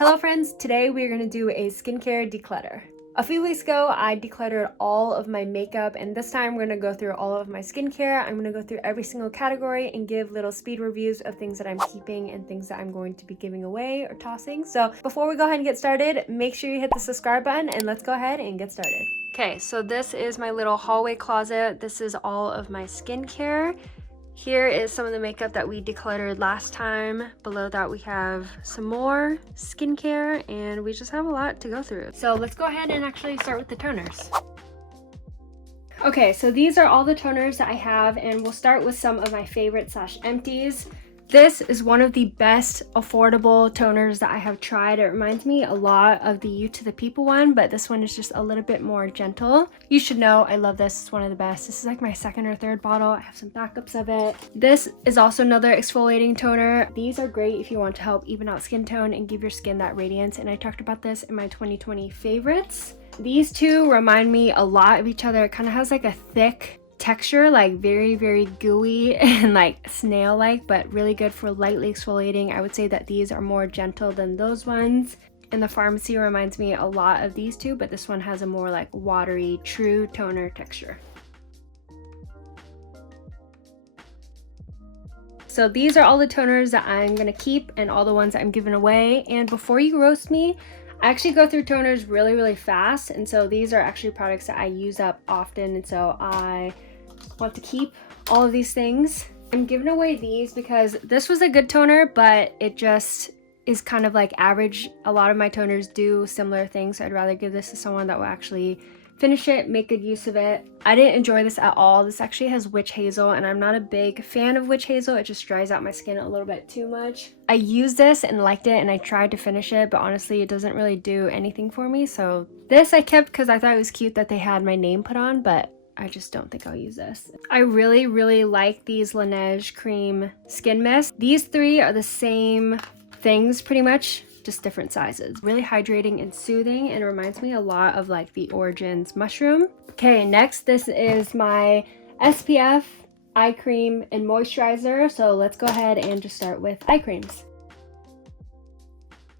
Hello friends, today we're going to do a skincare declutter. A few weeks ago, I decluttered all of my makeup, and this time we're going to go through all of my skincare. I'm going to go through every single category and give little speed reviews of things that I'm keeping and things that I'm going to be giving away or tossing. So before we go ahead and get started, make sure you hit the subscribe button and let's go ahead and get started. Okay, so this is my little hallway closet. This is all of my skincare. Here is some of the makeup that we decluttered last time. Below that we have some more skincare, and we just have a lot to go through. So let's go ahead and actually start with the toners. Okay, so these are all the toners that I have, and we'll start with some of my favorite / empties. This is one of the best affordable toners that I have tried. It reminds me a lot of the You to the People one, but this one is just a little bit more gentle. You should know I love this. It's one of the best. This is like my second or third bottle. I have some backups of it. This is also another exfoliating toner. These are great if you want to help even out skin tone and give your skin that radiance, and I talked about this in my 2020 favorites. These two remind me a lot of each other. It kind of has like a thick texture, like very gooey and like snail-like, but really good for lightly exfoliating. I would say that these are more gentle than those ones. And the Pharmacy reminds me a lot of these two, but this one has a more like watery, true toner texture. So these are all the toners that I'm gonna keep and all the ones that I'm giving away. And before you roast me, I actually go through toners really fast, and so these are actually products that I use up often, and so I want to keep all of these things. I'm giving away these because this was a good toner, but it just is kind of like average. A lot of my toners do similar things, so I'd rather give this to someone that will actually finish it, make good use of it. I didn't enjoy this at all. This actually has witch hazel, and I'm not a big fan of witch hazel. It just dries out my skin a little bit too much. I used this and liked it, and I tried to finish it, but honestly it doesn't really do anything for me. So this I kept because I thought it was cute that they had my name put on, but I just don't think I'll use this. I really like these Laneige cream skin mist. These three are the same things pretty much, just different sizes. Really hydrating and soothing, and it reminds me a lot of like the Origins mushroom. Okay, next this is my SPF eye cream and moisturizer. So let's go ahead and just start with eye creams.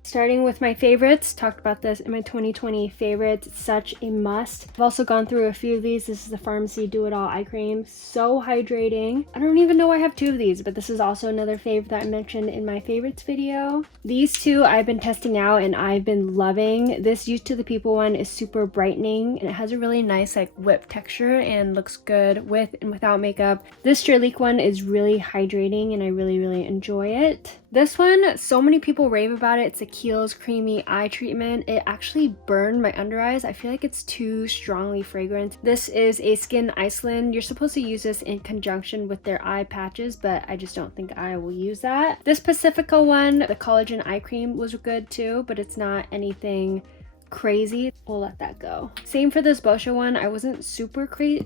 Starting with my favorites, talked about this in my 2020 favorites. It's such a must. I've also gone through a few of these. This is the Pharmacy Do It All eye cream. So hydrating. I don't even know I have two of these, but this is also another favorite that I mentioned in my favorites video. These two I've been testing out and I've been loving. This You to the People one is super brightening, and it has a really nice like whip texture and looks good with and without makeup. This Sterlique one is really hydrating, and I really enjoy it. This one, so many people rave about it. It's a Kiehl's creamy eye treatment. It actually burned my under eyes. I feel like it's too strongly fragrant. This is a Skin Iceland. You're supposed to use this in conjunction with their eye patches, but I just don't think I will use that. This Pacifica one, the collagen eye cream, was good too, but it's not anything crazy. We'll let that go. Same for this Boscia one. I wasn't super crazy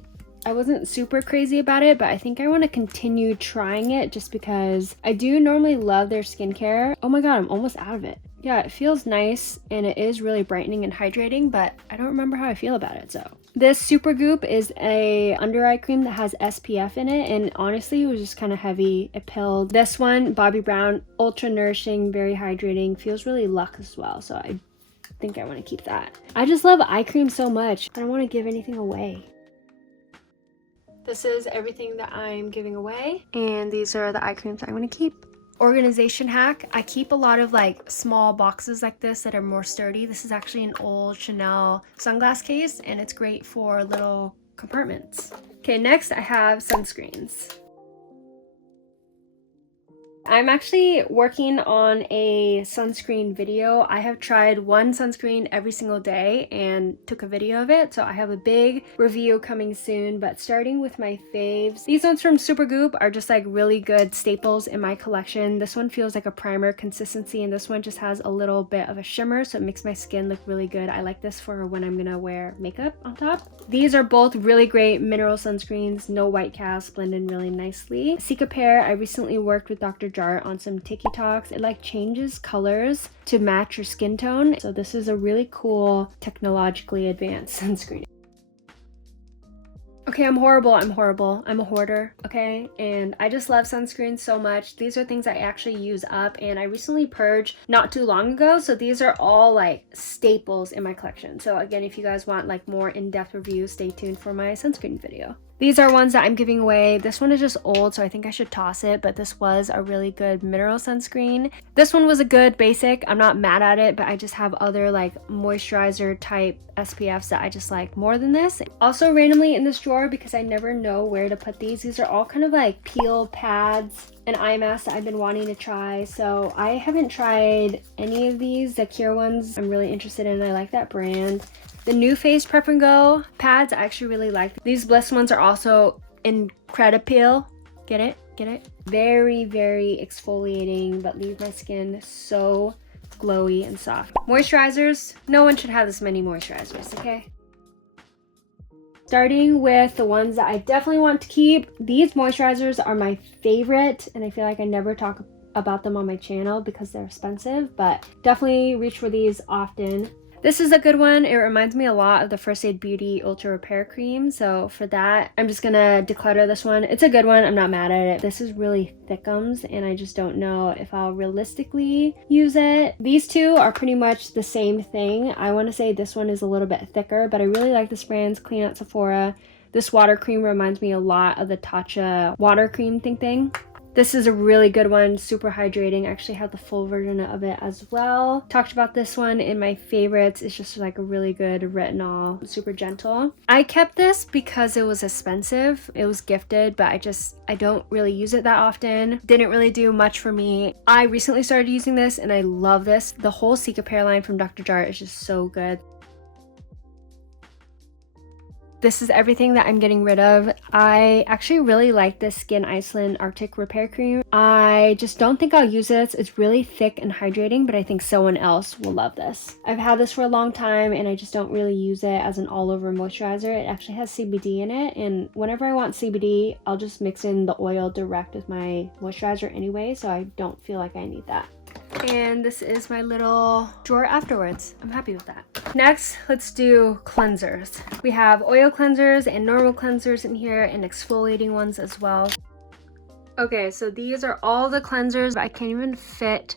about it, but I think I want to continue trying it just because I do normally love their skincare. Oh my god, I'm almost out of it. Yeah, it feels nice and it is really brightening and hydrating, but I don't remember how I feel about it. So this Supergoop is a under eye cream that has SPF in it, and honestly it was just kind of heavy. It pilled. This one, Bobbi Brown, ultra nourishing, very hydrating, feels really luxe as well, so I think I want to keep that. I just love eye cream so much. I don't want to give anything away. This is everything that I'm giving away, and these are the eye creams I'm going to keep. Organization hack. I keep a lot of like small boxes like this that are more sturdy. This is actually an old Chanel sunglass case, and it's great for little compartments. Okay, next I have sunscreens. I'm actually working on a sunscreen video. I have tried one sunscreen every single day and took a video of it, so I have a big review coming soon. But starting with my faves, these ones from Supergoop are just like really good staples in my collection. This one feels like a primer consistency, and this one just has a little bit of a shimmer, so it makes my skin look really good. I like this for when I'm gonna wear makeup on top. These are both really great mineral sunscreens, no white cast, blend in really nicely. Cicapair, I recently worked with Dr. Jart on some TikToks. It like changes colors to match your skin tone, so this is a really cool technologically advanced sunscreen. Okay, I'm horrible. I'm horrible. I'm a hoarder, okay? And I just love sunscreen so much. These are things I actually use up, and I recently purged not too long ago, so these are all like staples in my collection. So again, if you guys want like more in-depth reviews, stay tuned for my sunscreen video. These are ones that I'm giving away. This one is just old, so I think I should toss it, but this was a really good mineral sunscreen. This one was a good basic. I'm not mad at it, but I just have other like moisturizer type SPFs that I just like more than this. Also randomly in this drawer, because I never know where to put these are all kind of like peel pads and eye masks that I've been wanting to try. So I haven't tried any of these. The Cure ones I'm really interested in. I like that brand. The New Face Prep and Go pads I actually really like. These Bliss ones are also incredible. Get it? Get it? Very, very exfoliating, but leave my skin so glowy and soft. Moisturizers. No one should have this many moisturizers, okay? Starting with the ones that I definitely want to keep. These moisturizers are my favorite, and I feel like I never talk about them on my channel because they're expensive, but definitely reach for these often. This is a good one. It reminds me a lot of the First Aid Beauty Ultra Repair Cream. So for that, I'm just gonna declutter this one. It's a good one. I'm not mad at it. This is really thickums, and I just don't know if I'll realistically use it. These two are pretty much the same thing. I want to say this one is a little bit thicker, but I really like this brand's Clean at Sephora. This water cream reminds me a lot of the Tatcha water cream thing. This is a really good one, super hydrating. I actually have the full version of it as well. Talked about this one in my favorites. It's just like a really good retinol, super gentle. I kept this because it was expensive. It was gifted, but I don't really use it that often. Didn't really do much for me. I recently started using this and I love this. The whole Secret Pair line from Dr. Jart is just so good. This is everything that I'm getting rid of. I actually really like this Skin Iceland Arctic Repair Cream. I just don't think I'll use this. It's really thick and hydrating, but I think someone else will love this. I've had this for a long time and I just don't really use it as an all-over moisturizer. It actually has CBD in it, and whenever I want CBD, I'll just mix in the oil direct with my moisturizer anyway, so I don't feel like I need that. And this is my little drawer afterwards. I'm happy with that. Next, let's do cleansers. We have oil cleansers and normal cleansers in here, and exfoliating ones as well. Okay, so these are all the cleansers. I can't even fit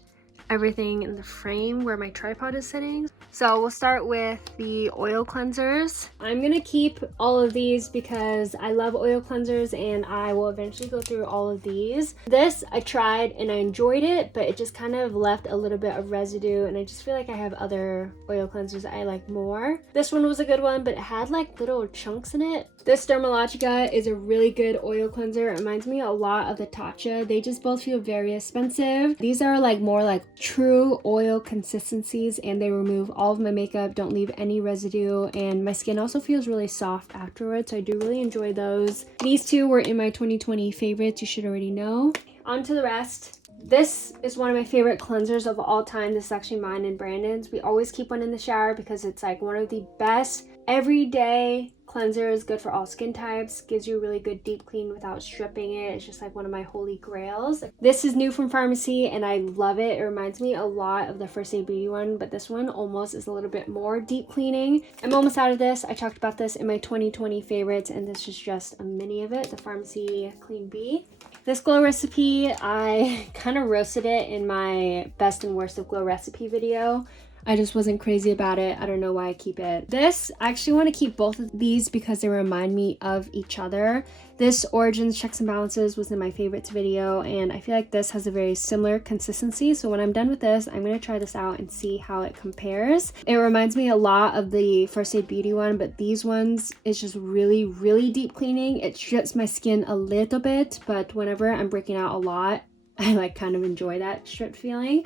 everything in the frame where my tripod is sitting. So we'll start with the oil cleansers. I'm gonna keep all of these because I love oil cleansers and I will eventually go through all of these. This I tried and I enjoyed it, but it just kind of left a little bit of residue, and I just feel like I have other oil cleansers that I like more. This one was a good one, but it had like little chunks in it. This Dermalogica is a really good oil cleanser. It reminds me a lot of the Tatcha. They just both feel very expensive. These are like more like true oil consistencies, and they remove all of my makeup, don't leave any residue, and my skin also feels really soft afterwards, so I do really enjoy those. These two were in my 2020 favorites, you should already know. On to the rest. This is one of my favorite cleansers of all time. This is actually mine and Brandon's. We always keep one in the shower because it's like one of the best everyday cleanser. Is good for all skin types, gives you a really good deep clean without stripping it. It's just like one of my holy grails. This is new from pharmacy and I love it. It reminds me a lot of the First Aid Beauty one, but this one almost is a little bit more deep cleaning. I'm almost out of this. I talked about this in my 2020 favorites, and this is just a mini of it, the Pharmacy Clean Bee. This Glow Recipe, I kind of roasted it in my best and worst of Glow Recipe video. I just wasn't crazy about it. I don't know why I keep it. This, I actually want to keep both of these because they remind me of each other. This Origins Checks and Balances was in my favorites video, and I feel like this has a very similar consistency. So when I'm done with this, I'm going to try this out and see how it compares. It reminds me a lot of the First Aid Beauty one, but these ones is just really, really deep cleaning. It strips my skin a little bit, but whenever I'm breaking out a lot, I like kind of enjoy that stripped feeling.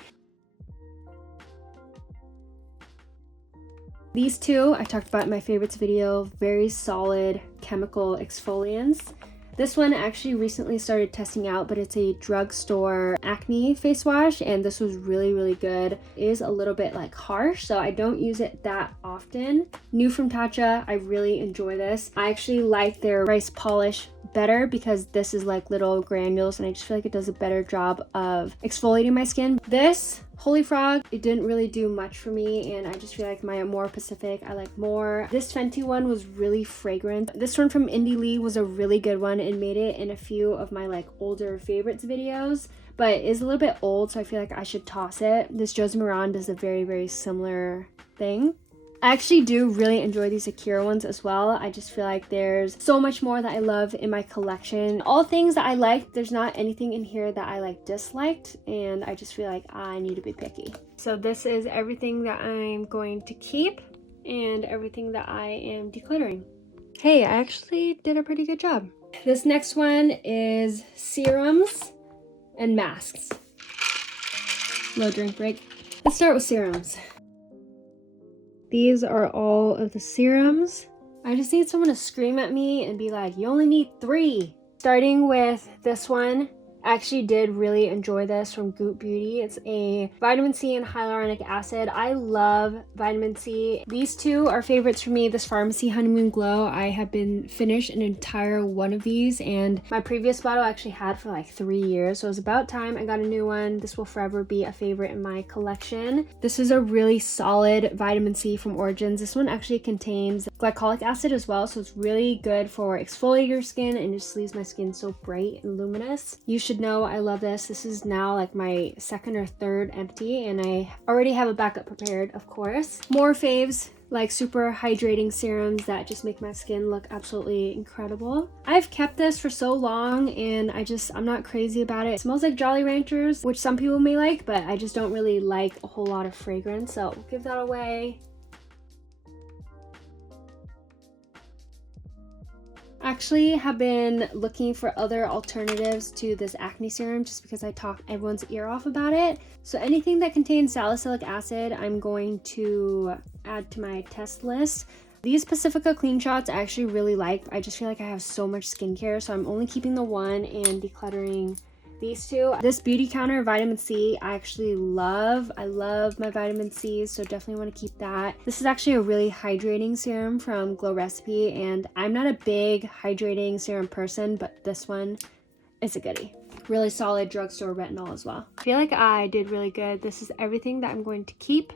These two I talked about in my favorites video, very solid chemical exfoliants. This one I actually recently started testing out, but it's a drugstore acne face wash, and this was really, really good. It is a little bit like harsh, so I don't use it that often. New from Tatcha, I really enjoy this. I actually like their rice polish better because this is like little granules, and I just feel like it does a better job of exfoliating my skin. This Holy Frog, it didn't really do much for me, and I just feel like my Amore Pacific I like more. This Fenty one was really fragrant. This one from Indie Lee was a really good one and made it in a few of my like older favorites videos, but it's a little bit old, so I feel like I should toss it. This Josie Maran does a very, very similar thing. I actually do really enjoy these Akira ones as well. I just feel like there's so much more that I love in my collection. All things that I like, there's not anything in here that I like disliked, and I just feel like I need to be picky. So this is everything that I'm going to keep and everything that I am decluttering. Hey, I actually did a pretty good job. This next one is serums and masks. Little drink break. Let's start with serums. These are all of the serums. I just need someone to scream at me and be like, you only need 3. Starting with this one. I actually did really enjoy this from Goop Beauty. It's a vitamin C and hyaluronic acid. I love vitamin C. These two are favorites for me. This Pharmacy Honeymoon Glow, I have been finished an entire one of these, and my previous bottle I actually had for like 3 years, so it was about time I got a new one. This will forever be a favorite in my collection. This is a really solid vitamin C from Origins. This one actually contains glycolic acid as well, so it's really good for exfoliating your skin and just leaves my skin so bright and luminous. You should know I love this. This is now like my 2nd or 3rd empty, and I already have a backup prepared, of course. More faves, like super hydrating serums that just make my skin look absolutely incredible. I've kept this for so long, and I'm not crazy about it. It smells like Jolly Ranchers, which some people may like, but I just don't really like a whole lot of fragrance, so we'll give that away. Actually have been looking for other alternatives to this acne serum just because I talk everyone's ear off about it. So anything that contains salicylic acid, I'm going to add to my test list. These Pacifica Clean Shots I actually really like. I just feel like I have so much skincare, so I'm only keeping the one and decluttering these two. This Beauty Counter Vitamin C I actually love. I love my vitamin C, so definitely want to keep that. This is actually a really hydrating serum from Glow Recipe, and I'm not a big hydrating serum person, but this one is a goodie. Really solid drugstore retinol as well. I feel like I did really good. This is everything that I'm going to keep,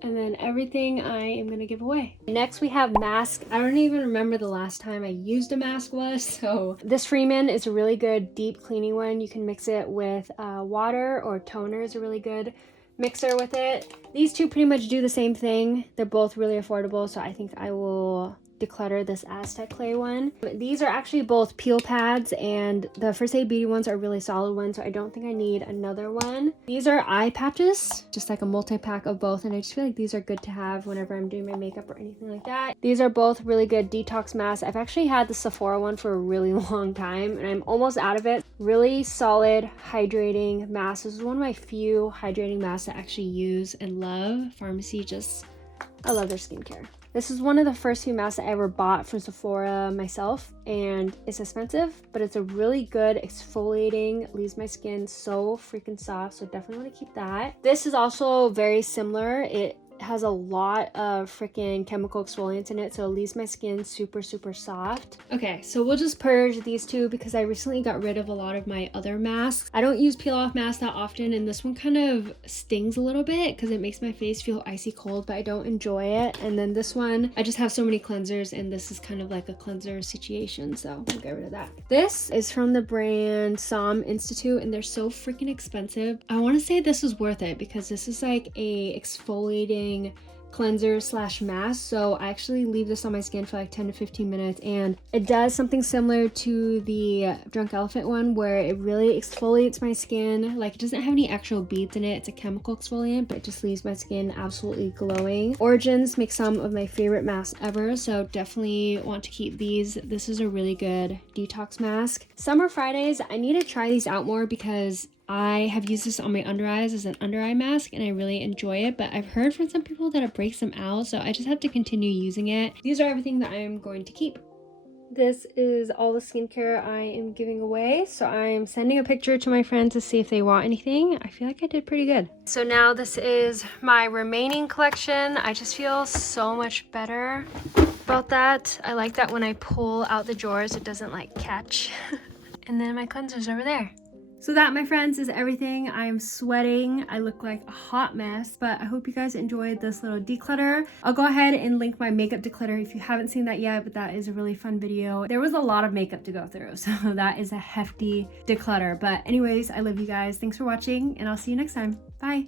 and then everything I am going to give away. Next we have masks. I don't even remember the last time I used a mask was, so this Freeman is a really good deep cleaning one. You can mix it with water, or toner is a really good mixer with it. These two pretty much do the same thing. They're both really affordable, so I think I will declutter this Aztec clay one. These are actually both peel pads, and the First Aid Beauty ones are really solid ones, so I don't think I need another one. These are eye patches, just like a multi-pack of both, and I just feel like these are good to have whenever I'm doing my makeup or anything like that. These are both really good detox masks. I've actually had the Sephora one for a really long time, and I'm almost out of it. Really solid hydrating mask. This is one of my few hydrating masks I actually use and love. Pharmacy, I love their skincare. This is one of the first few masks I ever bought from Sephora myself, and it's expensive, but it's a really good exfoliating, leaves my skin so freaking soft, so definitely want to keep that. This is also very similar. It has a lot of freaking chemical exfoliants in it, so it leaves my skin super, super soft. Okay, so we'll just purge these two because I recently got rid of a lot of my other masks. I don't use peel off masks that often, and this one kind of stings a little bit because it makes my face feel icy cold, but I don't enjoy it. And then this one, I just have so many cleansers, and this is kind of like a cleanser situation, so we'll get rid of that. This is from the brand Som Institute, and they're so freaking expensive. I want to say this is worth it because this is like a exfoliating cleanser slash mask, so I actually leave this on my skin for like 10 to 15 minutes, and it does something similar to the Drunk Elephant one where it really exfoliates my skin. Like, it doesn't have any actual beads in it, it's a chemical exfoliant, but it just leaves my skin absolutely glowing. Origins makes some of my favorite masks ever, so definitely want to keep these. This is a really good detox mask. Summer Fridays, I need to try these out more because I have used this on my under eyes as an under eye mask, and I really enjoy it, but I've heard from some people that it breaks them out, so I just have to continue using it. These are everything that I am going to keep. This is all the skincare I am giving away, so I'm sending a picture to my friends to see if they want anything. I feel like I did pretty good. So now this is my remaining collection. I just feel so much better about that. I like that when I pull out the drawers, it doesn't like catch. And then my cleanser's over there. So that, my friends, is everything. I am sweating. I look like a hot mess, but I hope you guys enjoyed this little declutter. I'll go ahead and link my makeup declutter if you haven't seen that yet, but that is a really fun video. There was a lot of makeup to go through, so that is a hefty declutter. But anyways, I love you guys. Thanks for watching, and I'll see you next time. Bye.